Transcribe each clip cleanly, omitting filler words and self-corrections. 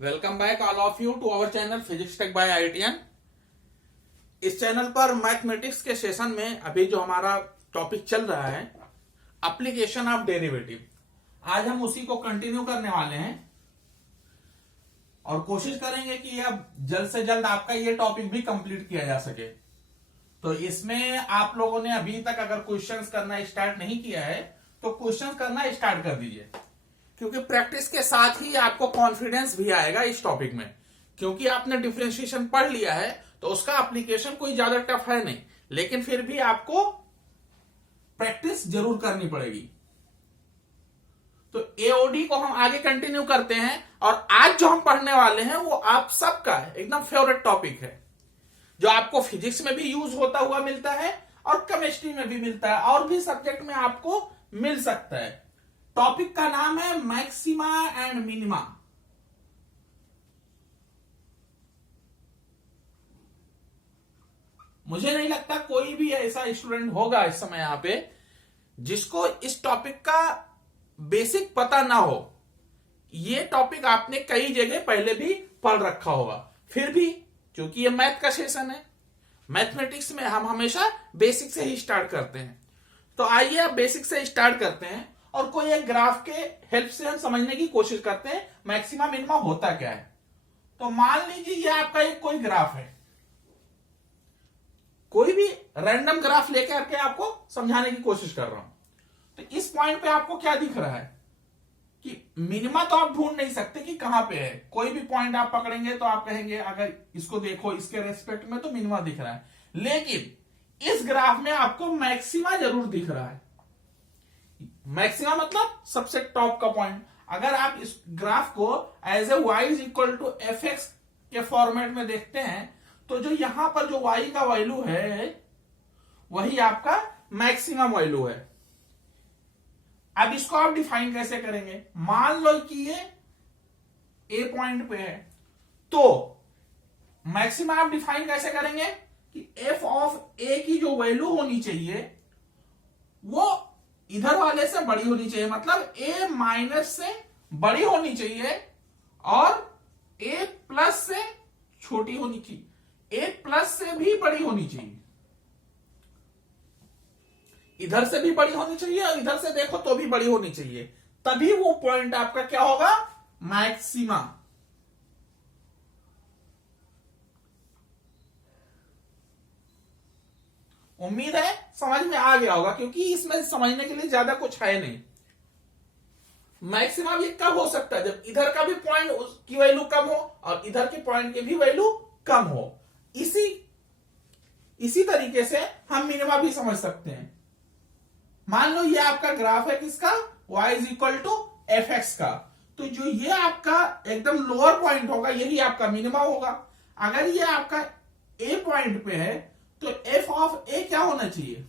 Welcome back all of you to our channel physics tech by IITian. इस चैनल पर mathematics के session में अभी जो हमारा टॉपिक चल रहा है एप्लीकेशन ऑफ डेरिवेटिव, आज हम उसी को कंटिन्यू करने वाले हैं और कोशिश करेंगे कि अब जल्द से जल्द आपका ये टॉपिक भी कंप्लीट किया जा सके। तो इसमें आप लोगों ने अभी तक अगर क्वेश्चंस करना स्टार्ट नहीं किया है तो क्वेश्चंस करना स्टार्ट कर दीजिए, क्योंकि प्रैक्टिस के साथ ही आपको कॉन्फिडेंस भी आएगा इस टॉपिक में। क्योंकि आपने डिफरेंशिएशन पढ़ लिया है तो उसका एप्लीकेशन कोई ज्यादा टफ है नहीं, लेकिन फिर भी आपको प्रैक्टिस जरूर करनी पड़ेगी। तो एओडी को हम आगे कंटिन्यू करते हैं और आज जो हम पढ़ने वाले हैं वो आप सबका एकदम फेवरेट टॉपिक है, जो आपको फिजिक्स में भी यूज होता हुआ मिलता है और केमिस्ट्री में भी मिलता है और भी सब्जेक्ट में आपको मिल सकता है। टॉपिक का नाम है मैक्सिमा एंड मिनिमा। मुझे नहीं लगता कोई भी ऐसा स्टूडेंट होगा इस समय यहां पे जिसको इस टॉपिक का बेसिक पता ना हो। ये टॉपिक आपने कई जगह पहले भी पढ़ रखा होगा, फिर भी क्योंकि ये मैथ का सेशन है, मैथमेटिक्स में हम हमेशा बेसिक से ही स्टार्ट करते हैं। तो आइए अब बेसिक से स्टार्ट करते हैं और कोई एक ग्राफ के हेल्प से हम समझने की कोशिश करते हैं मैक्सिमा मिनिमा होता क्या है। तो मान लीजिए ये आपका एक कोई ग्राफ है, कोई भी रैंडम ग्राफ लेकर के आपको समझाने की कोशिश कर रहा हूं। तो इस पॉइंट पे आपको क्या दिख रहा है कि मिनिमा तो आप ढूंढ नहीं सकते कि कहां पे है। कोई भी पॉइंट आप पकड़ेंगे तो आप कहेंगे अगर इसको देखो इसके रेस्पेक्ट में तो मिनिमा दिख रहा है, लेकिन इस ग्राफ में आपको मैक्सिमा जरूर दिख रहा है। मैक्सिमा मतलब सबसे टॉप का पॉइंट। अगर आप इस ग्राफ को as a y is equal to f x के फॉर्मेट में देखते हैं तो जो यहां पर जो y का वैल्यू है वही आपका मैक्सिमम वैल्यू है। अब इसको आप डिफाइन कैसे करेंगे? मान लो कि ये ए पॉइंट पे है, तो मैक्सिमम आप डिफाइन कैसे करेंगे कि एफ ऑफ ए की जो वैल्यू होनी चाहिए वो इधर वाले से बड़ी होनी चाहिए, मतलब a माइनस से बड़ी होनी चाहिए और a प्लस से छोटी होनी चाहिए, a प्लस से भी बड़ी होनी चाहिए। इधर से भी बड़ी होनी चाहिए और इधर से देखो तो भी बड़ी होनी चाहिए, तभी वो पॉइंट आपका क्या होगा? मैक्सिमा। उम्मीद है समझ में आ गया होगा, क्योंकि इसमें समझने के लिए ज्यादा कुछ है नहीं। मैक्सिमम ये कब हो सकता है? जब इधर का भी पॉइंट की वैल्यू कम हो और इधर के पॉइंट की भी वैल्यू कम हो। इसी तरीके से हम मिनिमा भी समझ सकते हैं। मान लो ये आपका ग्राफ है किसका? y is equal to f x का। तो जो ये आपका एकदम लोअर पॉइंट होगा यही आपका मिनिमा होगा। अगर ये आपका ए पॉइंट पे है तो एफ ऑफ ए क्या होना चाहिए?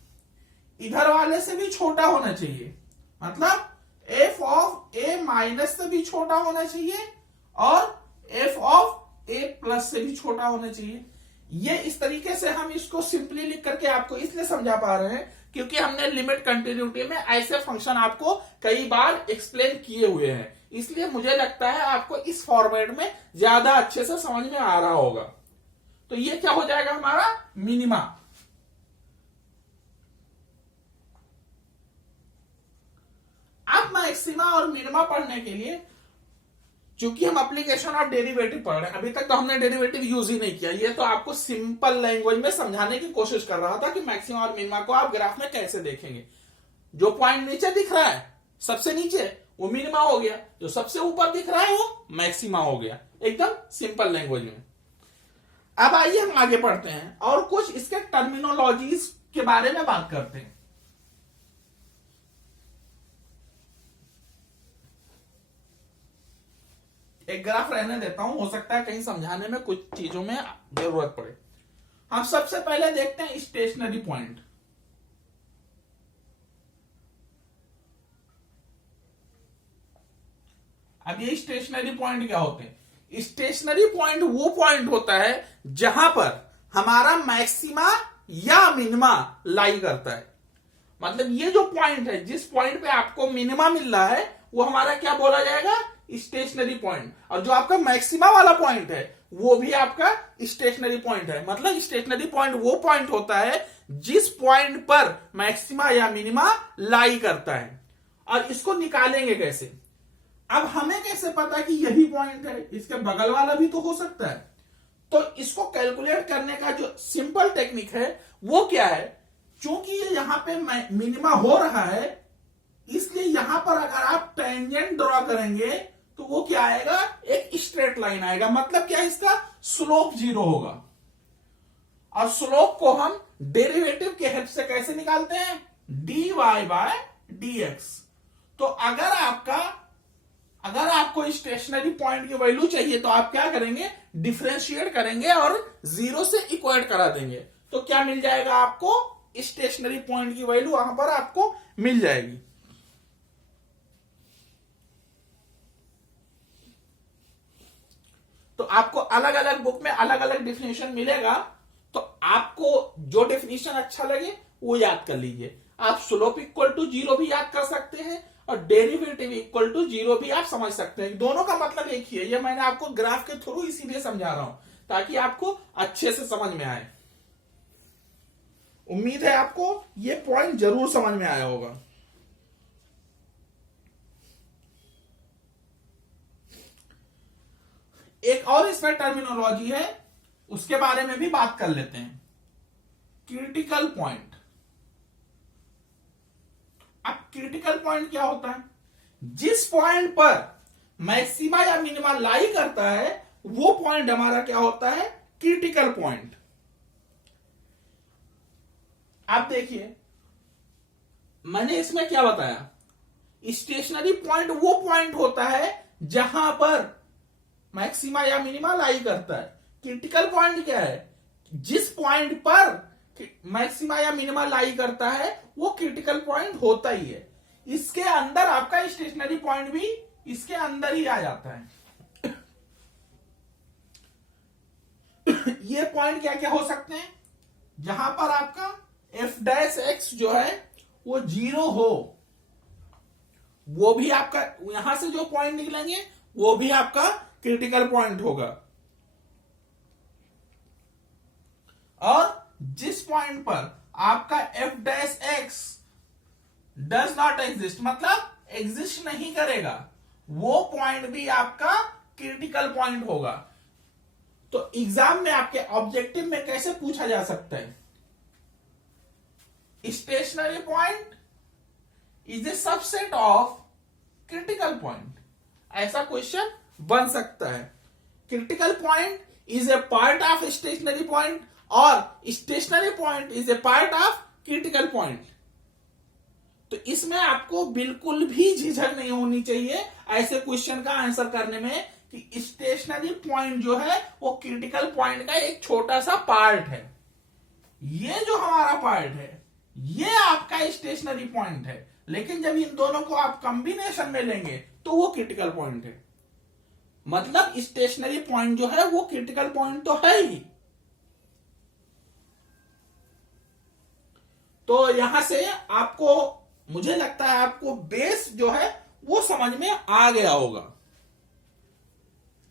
इधर वाले से भी छोटा होना चाहिए, मतलब एफ ऑफ ए माइनस से भी छोटा होना चाहिए और एफ ऑफ ए प्लस से भी छोटा होना चाहिए। ये इस तरीके से हम इसको सिंपली लिख करके आपको इसलिए समझा पा रहे हैं क्योंकि हमने लिमिट कंटिन्यूटी में ऐसे फंक्शन आपको कई बार एक्सप्लेन किए हुए हैं, इसलिए मुझे लगता है आपको इस फॉर्मेट में ज्यादा अच्छे से समझ में आ रहा होगा। तो ये क्या हो जाएगा हमारा? मिनिमा। अब मैक्सिमा और मिनिमा पढ़ने के लिए, चूंकि हम एप्लीकेशन ऑफ डेरिवेटिव पढ़ रहे हैं, अभी तक तो हमने डेरिवेटिव यूज ही नहीं किया, ये तो आपको सिंपल लैंग्वेज में समझाने की कोशिश कर रहा था कि मैक्सिमा और मिनिमा को आप ग्राफ में कैसे देखेंगे। जो पॉइंट नीचे दिख रहा है सबसे नीचे वो मिनिमा हो गया, जो सबसे ऊपर दिख रहा है वो मैक्सिमा हो गया, एकदम सिंपल लैंग्वेज में। अब आइए हम आगे पढ़ते हैं और कुछ इसके टर्मिनोलॉजीज के बारे में बात करते हैं। एक ग्राफ रहने देता हूं, हो सकता है कहीं समझाने में कुछ चीजों में जरूरत पड़े। हम सबसे पहले देखते हैं स्टेशनरी पॉइंट। अब ये स्टेशनरी पॉइंट क्या होते हैं? स्टेशनरी पॉइंट वो पॉइंट होता है जहां पर हमारा मैक्सिमा या मिनिमा लाई करता है। मतलब ये जो पॉइंट है, जिस पॉइंट पे आपको मिनिमा मिल रहा है वो हमारा क्या बोला जाएगा? स्टेशनरी पॉइंट, और जो आपका मैक्सिमा वाला पॉइंट है वो भी आपका स्टेशनरी पॉइंट है। मतलब स्टेशनरी पॉइंट वो पॉइंट होता है जिस पॉइंट पर मैक्सिमा या मिनिमा लाई करता है। और इसको निकालेंगे कैसे? अब हमें कैसे पता कि यही पॉइंट है? इसके बगल वाला भी तो हो सकता है। तो इसको कैलकुलेट करने का जो सिंपल टेक्निक है वो क्या है? चूंकि ये यहां पे मिनिमा हो रहा है, इसलिए यहां पर अगर आप टेंजेंट ड्रॉ करेंगे तो वो क्या आएगा? एक स्ट्रेट लाइन आएगा। मतलब क्या? इसका स्लोप 0 होगा। और स्लोप को हम डेरिवेटिव के हेल्प से कैसे निकालते हैं? dy by dx। तो अगर आपको स्टेशनरी पॉइंट की वैल्यू चाहिए तो आप क्या करेंगे? डिफरेंशिएट करेंगे और 0 से इक्वेट करा देंगे। तो क्या मिल जाएगा आपको? स्टेशनरी पॉइंट की वैल्यू वहां पर आपको मिल जाएगी। तो आपको अलग अलग बुक में अलग अलग डिफिनेशन मिलेगा, तो आपको जो डिफिनेशन अच्छा लगे वो याद कर लीजिए। आप स्लोप इक्वल टू 0 भी याद कर सकते हैं और डेरिवेटिव इक्वल टू 0 भी आप समझ सकते हैं। दोनों का मतलब एक ही है। ये मैंने आपको ग्राफ के थ्रू इसीलिए समझा रहा हूं ताकि आपको अच्छे से समझ में आए। उम्मीद है आपको ये पॉइंट जरूर समझ में आया होगा। एक और इसमें टर्मिनोलॉजी है, उसके बारे में भी बात कर लेते हैं। Critical point. अब क्रिटिकल पॉइंट क्या होता है? जिस पॉइंट पर मैक्सिमा या मिनिमा लाई करता है वो पॉइंट हमारा क्या होता है? Critical point. आप देखिए मैंने इसमें क्या बताया? स्टेशनरी पॉइंट वो पॉइंट होता है जहां पर मैक्सिमा या मिनिमा लाई करता है। क्रिटिकल पॉइंट क्या है? जिस पॉइंट पर मैक्सिमा या मिनिमा लाई करता है वो क्रिटिकल पॉइंट होता ही है। इसके अंदर आपका स्टेशनरी पॉइंट भी इसके अंदर ही आ जाता है। ये पॉइंट क्या क्या हो सकते हैं? जहां पर आपका f' जो है वो 0 हो, वो भी आपका, यहां से जो पॉइंट निकलेंगे वो भी आपका क्रिटिकल पॉइंट होगा। और जिस पॉइंट पर आपका f' डज नॉट एग्जिस्ट, मतलब एग्जिस्ट नहीं करेगा, वो पॉइंट भी आपका क्रिटिकल पॉइंट होगा। तो एग्जाम में आपके ऑब्जेक्टिव में कैसे पूछा जा सकता है? Stationary point is a subset of critical point, ऐसा क्वेश्चन बन सकता है। Critical point is a part of stationary point और stationary point is a part of critical point. तो इसमें आपको बिल्कुल भी झिझक नहीं होनी चाहिए ऐसे क्वेश्चन का आंसर करने में कि स्टेशनरी पॉइंट जो है वो क्रिटिकल पॉइंट का एक छोटा सा पार्ट है। ये जो हमारा पार्ट है ये आपका स्टेशनरी पॉइंट है, लेकिन जब इन दोनों को आप कॉम्बिनेशन में लेंगे तो वो क्रिटिकल पॉइंट है। मतलब स्टेशनरी पॉइंट जो है वो क्रिटिकल पॉइंट तो है ही। तो यहां से आपको, मुझे लगता है आपको बेस जो है वो समझ में आ गया होगा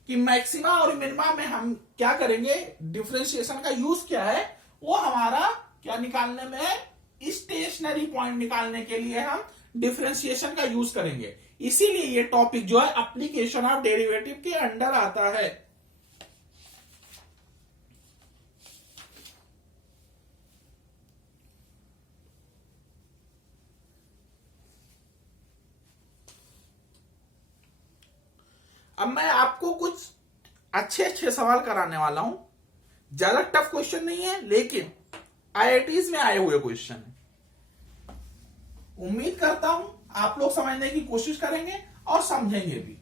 कि मैक्सिमा और मिनिमा में हम क्या करेंगे, डिफरेंशिएशन का यूज क्या है, वो हमारा क्या निकालने में है, स्टेशनरी पॉइंट निकालने के लिए हम डिफरेंशिएशन का यूज करेंगे। इसीलिए ये टॉपिक जो है एप्लीकेशन ऑफ डेरिवेटिव के अंडर आता है। अब मैं आपको कुछ अच्छे अच्छे सवाल कराने वाला हूं। ज्यादा टफ क्वेश्चन नहीं है, लेकिन आईआईटीज में आए हुए क्वेश्चन है। उम्मीद करता हूं आप लोग समझने की कोशिश करेंगे और समझेंगे भी।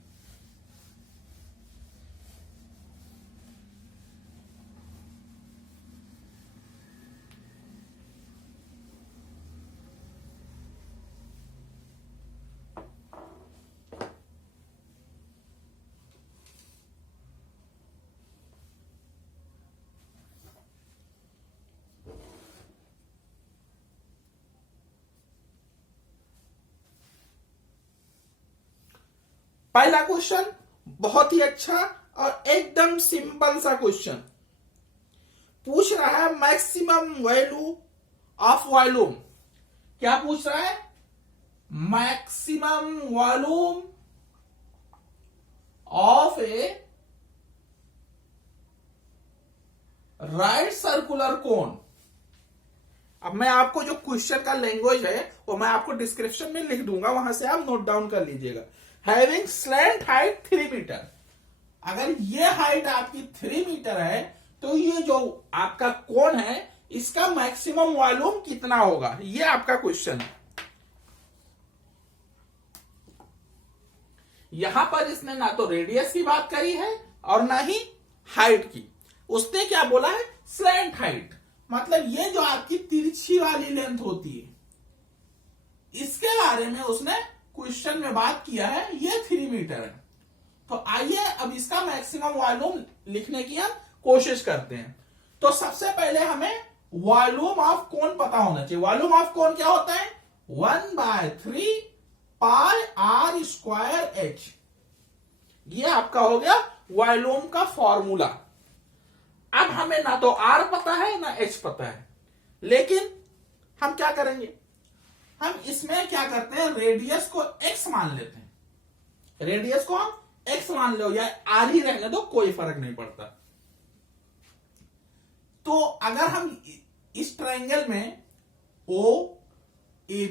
पहला क्वेश्चन बहुत ही अच्छा और एकदम सिंपल सा क्वेश्चन पूछ रहा है, मैक्सिमम वैल्यू ऑफ वॉल्यूम। क्या पूछ रहा है? Maximum volume of A right circular cone. अब मैं आपको जो क्वेश्चन का लैंग्वेज है वो मैं आपको डिस्क्रिप्शन में लिख दूंगा, वहां से आप नोट डाउन कर लीजिएगा। हैविंग स्लैंट हाइट 3 मीटर, अगर ये हाइट आपकी 3 मीटर है तो ये जो आपका कोन है इसका मैक्सिमम वॉल्यूम कितना होगा, ये आपका क्वेश्चन है। यहां पर इसने ना तो रेडियस की बात करी है और ना ही हाइट की, उसने क्या बोला है? स्लैंट हाइट, मतलब ये जो आपकी तिरछी वाली लेंथ होती है इसके बारे में उसने क्वेश्चन में बात किया है, ये 3 मीटर है। तो आइए अब इसका मैक्सिमम वॉल्यूम लिखने की हम कोशिश करते हैं। तो सबसे पहले हमें वॉल्यूम ऑफ कोन पता होना चाहिए। वॉल्यूम ऑफ कोन क्या होता है? 1/3 पाई आर स्क्वायर एच, ये आपका हो गया वॉल्यूम का फॉर्मूला। अब हमें ना तो आर पता है ना एच पता है, लेकिन हम क्या करेंगे, हम इसमें क्या करते हैं, रेडियस को एक्स मान लेते हैं। रेडियस को हम एक्स मान लो या आर ही रहने दो, कोई फर्क नहीं पड़ता। तो अगर हम इस ट्रायंगल में ओ ए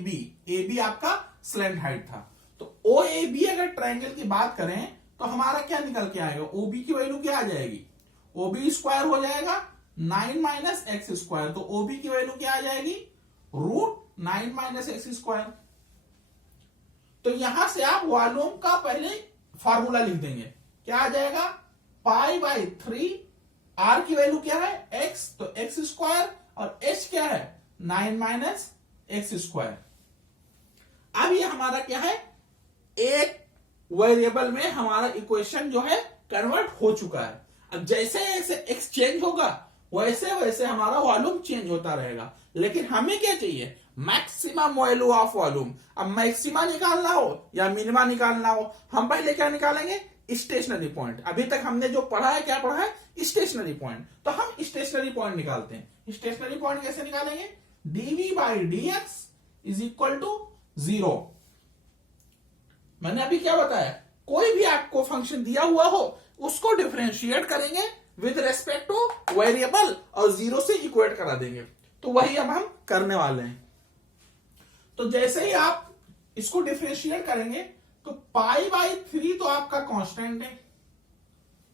बी आपका स्लैंट हाइट था, तो ओ ए बी अगर ट्रायंगल की बात करें तो हमारा क्या निकल के आएगा? ओ बी की वैल्यू क्या आ जाएगी? ओ बी स्क्वायर हो जाएगा 9 माइनस एक्स स्क्वायर, तो ओ बी की वैल्यू क्या आ जाएगी? √9 माइनस एक्स स्क्वायर। तो यहां से आप वॉल्यूम का पहले फॉर्मूला लिख देंगे, क्या आ जाएगा? π/3, आर की वैल्यू क्या है? एक्स, तो एक्स स्क्वायर, और एच क्या है? 9 माइनस एक्स स्क्वायर। अब ये हमारा क्या है? एक वेरिएबल में हमारा इक्वेशन जो है कन्वर्ट हो चुका है। अब जैसे जैसे एक्स चेंज होगा वैसे वैसे हमारा वॉल्यूम चेंज होता रहेगा, लेकिन हमें क्या चाहिए? Maximum value of volume. अब मैक्सिमा निकालना हो या मिनिमा निकालना हो, हम पहले क्या निकालेंगे? Stationary point. अभी तक हमने जो पढ़ा है, क्या पढ़ा है? Stationary point. तो हम स्टेशनरी पॉइंट निकालते हैं। स्टेशनरी पॉइंट कैसे निकालेंगे? dv/dx is equal to 0। मैंने अभी क्या बताया? कोई भी आपको फंक्शन दिया हुआ हो उसको डिफरेंशिएट करेंगे विद रेस्पेक्ट टू वेरिएबल और 0 से इक्वेट करा देंगे। तो वही अब हम करने वाले हैं। तो जैसे ही आप इसको डिफरेंशिएट करेंगे तो π/3 तो आपका कांस्टेंट है,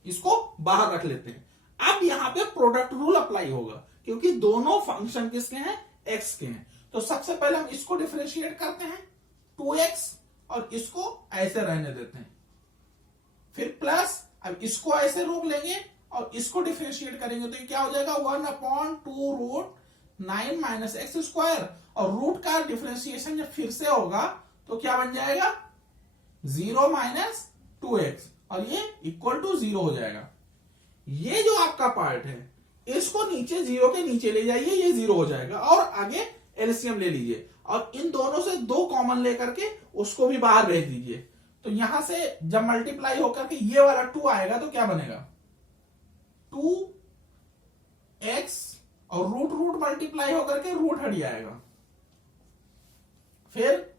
इसको बाहर रख लेते हैं। अब यहां पे प्रोडक्ट रूल अप्लाई होगा क्योंकि दोनों फंक्शन किसके हैं? एक्स के हैं। तो सबसे पहले हम इसको डिफरेंशिएट करते हैं 2x और इसको ऐसे रहने देते हैं, फिर प्लस, अब इसको ऐसे रोक लेंगे और इसको डिफरेंशिएट करेंगे तो ये क्या हो जाएगा? 1/2 √9 माइनस एक्स स्क्वायर, और रूट का डिफरेंशिएशन जब फिर से होगा तो क्या बन जाएगा? 0 माइनस 2x, और ये इक्वल टू 0 हो जाएगा। ये जो आपका पार्ट है इसको नीचे 0 के नीचे ले जाइए, ये 0 हो जाएगा, और आगे एलसीएम ले लीजिए और इन दोनों से 2 कॉमन लेकर के उसको भी बाहर भेज दीजिए। तो यहां से जब मल्टीप्लाई होकर के ये वाला 2 आएगा तो क्या बनेगा? 2x, और रूट रूट मल्टीप्लाई होकर के रूट हट जाएगा, फिर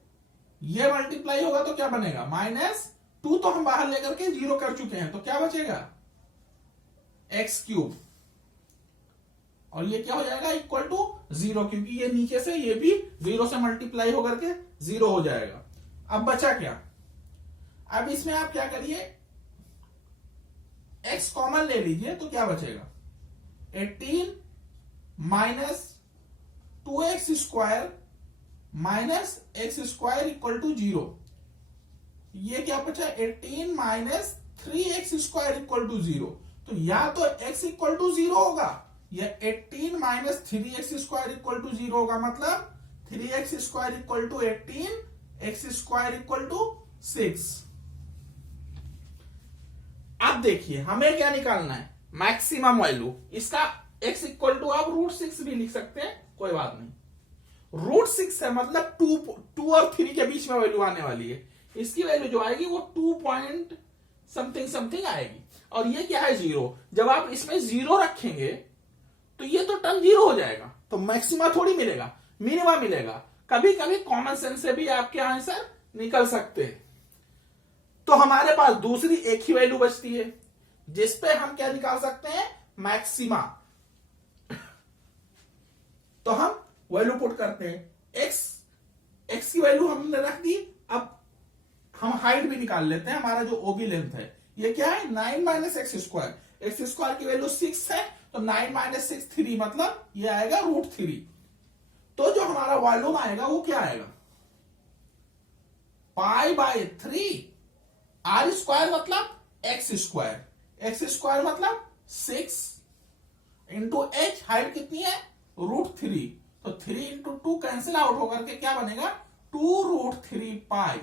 ये मल्टीप्लाई होगा तो क्या बनेगा? -2 तो हम बाहर लेकर के 0 कर चुके हैं, तो क्या बचेगा? x³, और ये क्या हो जाएगा? इक्वल टू 0, क्योंकि ये नीचे से ये भी 0 से मल्टीप्लाई होकर के 0 हो जाएगा। अब बचा क्या? अब इसमें आप क्या करिए, x कॉमन ले लीजिए तो क्या बचेगा? 18 minus 2x square minus x square equal to 0। ये क्या बचा? 18 minus 3x square equal to 0। तो या तो x इक्वल टू 0 होगा या 18 minus 3x square equal to 0 होगा, मतलब 3x square equal to 18, x square equal to 6। अब देखिए हमें क्या निकालना है? Maximum value. इसका x इक्वल टू आप √6 भी लिख सकते हैं, कोई बात नहीं। √6 है मतलब 2 और 3 के बीच में वैल्यू आने वाली है, इसकी वैल्यू जो आएगी वो 2 पॉइंट समथिंग समथिंग आएगी। और ये क्या है 0। जब आप इसमें 0 रखेंगे तो ये तो टर्म 0 हो जाएगा, तो मैक्सिमा थोड़ी मिलेगा, मिनिमा मिलेगा। कभी कभी कॉमन सेंस से भी आपके आंसर निकल सकते हैं। तो हमारे पास दूसरी एक ही वैल्यू बचती है जिसपे हम क्या निकाल सकते हैं, मैक्सिमा। तो हम वैल्यू पुट करते हैं। एक्स की वैल्यू हमने रख दी। अब हम हाइट भी निकाल लेते हैं। हमारा जो ओबी लेंथ है ये क्या है, 9 minus x square. X square की वैल्यू 6 है, तो 9 माइनस 6 3, मतलब ये आएगा √3। तो जो हमारा वॉल्यूम आएगा वो क्या आएगा, π/3 r स्क्वायर मतलब एक्स स्क्वायर। एक्स स्क्वायर मतलब 6 इंटू एच, हाइट कितनी है √3, तो 3 इंटू 2 कैंसिल आउट होकर के क्या बनेगा 2√3π।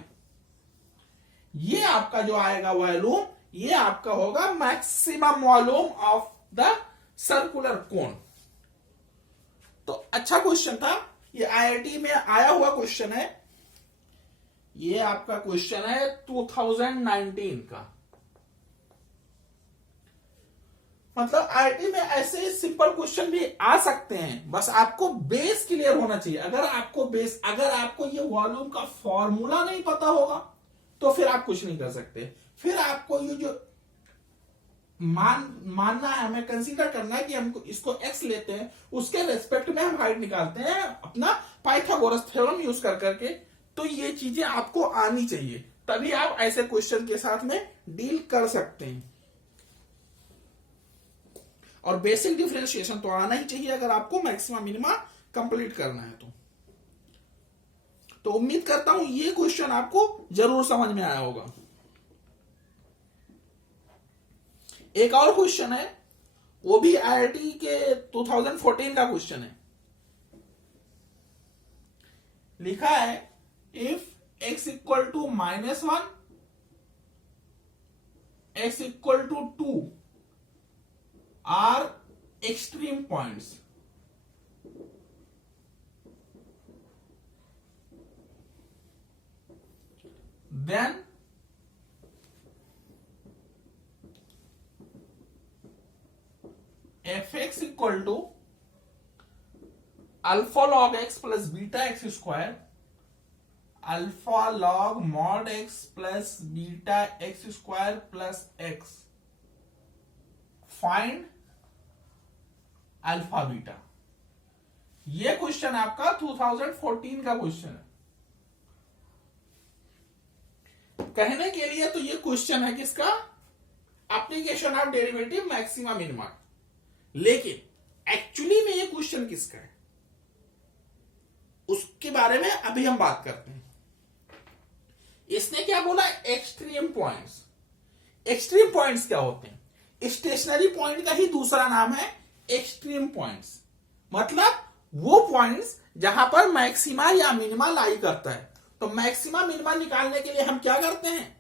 ये आपका जो आएगा वॉल्यूम, ये आपका होगा maximum volume of the circular cone. तो अच्छा क्वेश्चन था ये, आईआईटी में आया हुआ क्वेश्चन है। ये आपका क्वेश्चन है 2019 का। मतलब आईआईटी में ऐसे सिंपल क्वेश्चन भी आ सकते हैं, बस आपको बेस क्लियर होना चाहिए। अगर आपको ये वॉल्यूम का फॉर्मूला नहीं पता होगा तो फिर आप कुछ नहीं कर सकते। फिर आपको ये जो मानना है, हमें कंसीडर करना है कि हम इसको x लेते हैं, उसके रेस्पेक्ट में हम हाइट निकालते हैं अपना पाइथागोरस थ्योरम यूज कर करके। तो ये चीजें आपको आनी चाहिए, तभी आप ऐसे क्वेश्चन के साथ में डील कर सकते हैं। और बेसिक डिफरेंशिएशन तो आना ही चाहिए अगर आपको मैक्सिमा मिनिमा कंप्लीट करना है तो उम्मीद करता हूं ये क्वेश्चन आपको जरूर समझ में आया होगा। एक और क्वेश्चन है, वो भी आईआईटी के 2014 का क्वेश्चन है। लिखा है if x equal to -1, x equal to 2 are extreme points, then fx equal to alpha log x plus beta x square, alpha log mod x plus beta x square plus x, find alpha beta. ये question आपका 2014 का question है। कहने के लिए तो ये question है किसका, application of derivative maxima minima. लेकिन एक्चुअली में ये क्वेश्चन किसका है उसके बारे में अभी हम बात करते हैं। इसने क्या बोला, एक्सट्रीम पॉइंट्स। एक्सट्रीम पॉइंट्स क्या होते हैं, स्टेशनरी पॉइंट का ही दूसरा नाम है एक्सट्रीम पॉइंट्स। मतलब वो पॉइंट्स जहां पर मैक्सिमा या मिनिमा लाई करता है। तो मैक्सिमा मिनिमा निकालने के लिए हम क्या करते हैं,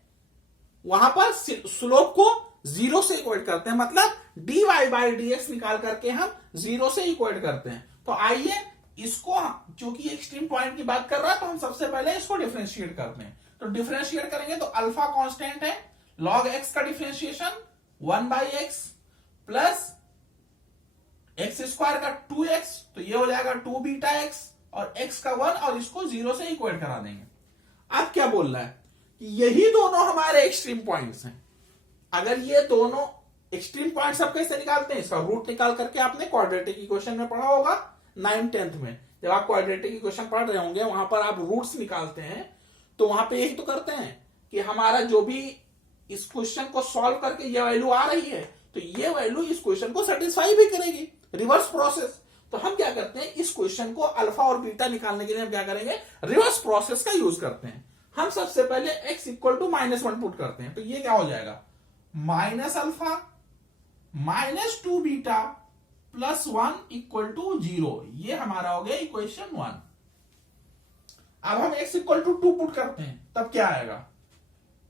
वहां पर स्लोप को 0 से इक्वेट करते हैं। मतलब dy/dx निकाल करके हम 0 से इक्वेट करते हैं। तो आइए इसको, क्योंकि एक्सट्रीम पॉइंट की बात कर रहा है तो हम सबसे पहले इसको डिफरेंशिएट करते हैं। तो डिफरेंशिएट करेंगे तो अल्फा कांस्टेंट है, log x का differentiation 1/x plus x square का 2x, तो ये हो जाएगा 2 बीटा x और x का 1, और इसको 0 से इक्वेट करा देंगे। अब क्या बोल रहा है कि यही दोनों हमारे एक्सट्रीम पॉइंट्स हैं। अगर ये दोनों एक्सट्रीम पॉइंट्स आप कैसे निकालते हैं, इसका रूट निकाल करके आपने क्वाड्रेटिक इक्वेशन में पढ़ा होगा 9th-10th में। जब आप क्वाड्रेटिक इक्वेशन पढ़ रहे होंगे वहां पर आप रूट्स निकालते हैं, तो वहां पे यही तो करते हैं कि हमारा जो भी इस क्वेश्चन को सॉल्व करके ये वैल्यू आ रही है, तो ये वैल्यू इस क्वेश्चन को सेटिस्फाई भी करेगी, रिवर्स प्रोसेस। तो हम क्या करते हैं, इस क्वेश्चन को अल्फा और बीटा निकालने के लिए हम क्या करेंगे, रिवर्स प्रोसेस का यूज करते हैं। हम सबसे पहले x इक्वल टू -1 पुट करते हैं, तो ये क्या हो जाएगा, -alpha -2 beta plus 1 equal to 0। ये हमारा हो गया इक्वेशन 1। अब हम x इक्वल टू 2 पुट करते हैं, तब क्या आएगा,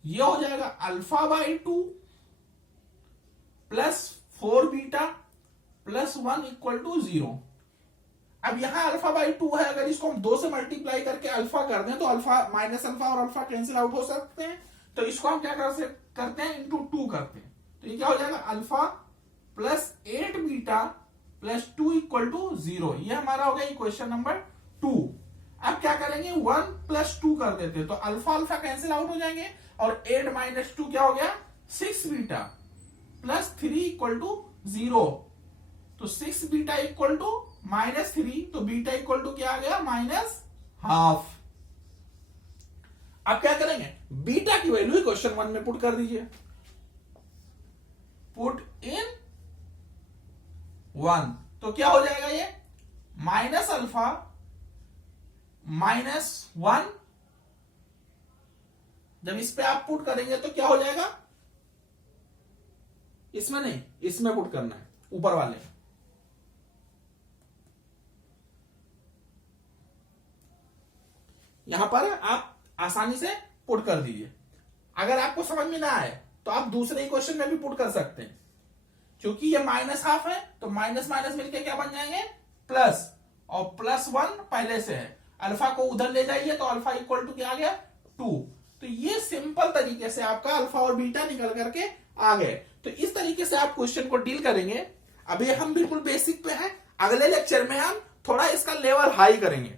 ये हो जाएगा alpha plus 4 beta plus 1 equal to 0। अब यहाँ अल्फा बाई 2 है, अगर इसको हम 2 से मल्टीप्लाई करके अल्फा कर दें तो अल्फा माइनस अल्फा और अल्फा कैंसिल आउट हो सकते हैं। तो इसको हम क्या करते हैं, इंटू 2 करते हैं। तो ये क्या हो जाएगा, alpha plus 8 beta plus 2 equal to 0। ये हमारा हो गया इक्वेशन नंबर 2। अब क्या करेंगे, 1 प्लस 2 कर देते हैं तो अल्फा अल्फा कैंसिल आउट हो जाएंगे और 8 माइनस 2 क्या हो गया, 6 बीटा प्लस 3 इक्वल टू 0। तो 6 बीटा इक्वल टू -3, तो बीटा इक्वल टू क्या आ गया, -हाफ। अब क्या करेंगे, बीटा की वैल्यू क्वेश्चन 1 में पुट कर दीजिए। पुट इन 1, तो क्या हो जाएगा ये, माइनस अल्फा -1। जब इस पे आप पुट करेंगे तो क्या हो जाएगा, इसमें नहीं, इसमें पुट करना है, ऊपर वाले। यहां पर आप आसानी से पुट कर दीजिए। अगर आपको समझ में ना आए तो आप दूसरे इक्वेशन में भी पुट कर सकते हैं। क्योंकि ये -हाफ है तो माइनस माइनस मिलके क्या बन जाएंगे, प्लस, और +1 पहले से है, अल्फा को उधर ले जाइए तो अल्फा इक्वल टू क्या आ गया, 2। तो ये सिंपल तरीके से आपका अल्फा और बीटा निकल करके आ गए। तो इस तरीके से आप क्वेश्चन को डील करेंगे। अभी हम बिल्कुल बेसिक पे हैं, अगले लेक्चर में हम थोड़ा इसका लेवल हाई करेंगे,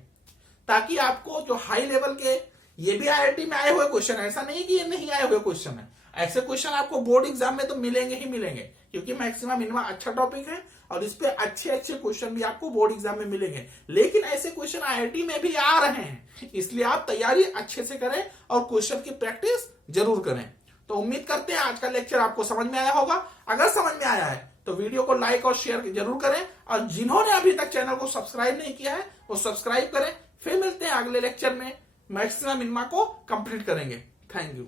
ताकि आपको जो हाई लेवल के, ये भी आईआईटी में आए हुए क्वेश्चन, ऐसा नहीं कि ये नहीं आए हुए क्वेश्चन है, ऐसे क्वेश्चन आपको बोर्ड एग्जाम में तो मिलेंगे ही मिलेंगे, क्योंकि मैक्सिमम मिनिमम अच्छा टॉपिक है और इस पे अच्छे अच्छे क्वेश्चन भी आपको बोर्ड एग्जाम में मिलेंगे। लेकिन ऐसे क्वेश्चन आईआईटी में भी आ रहे हैं, इसलिए आप तैयारी अच्छे से करें और क्वेश्चन की प्रैक्टिस जरूर करें। तो उम्मीद करते हैं आज का लेक्चर आपको समझ में आया होगा। अगर समझ में आया है तो वीडियो को लाइक और शेयर जरूर करें, और जिन्होंने अभी तक चैनल को सब्सक्राइब नहीं किया है वो सब्सक्राइब करें। फिर मिलते हैं अगले लेक्चर में, मैक्सिमम मिनिमा को कंप्लीट करेंगे। Thank you.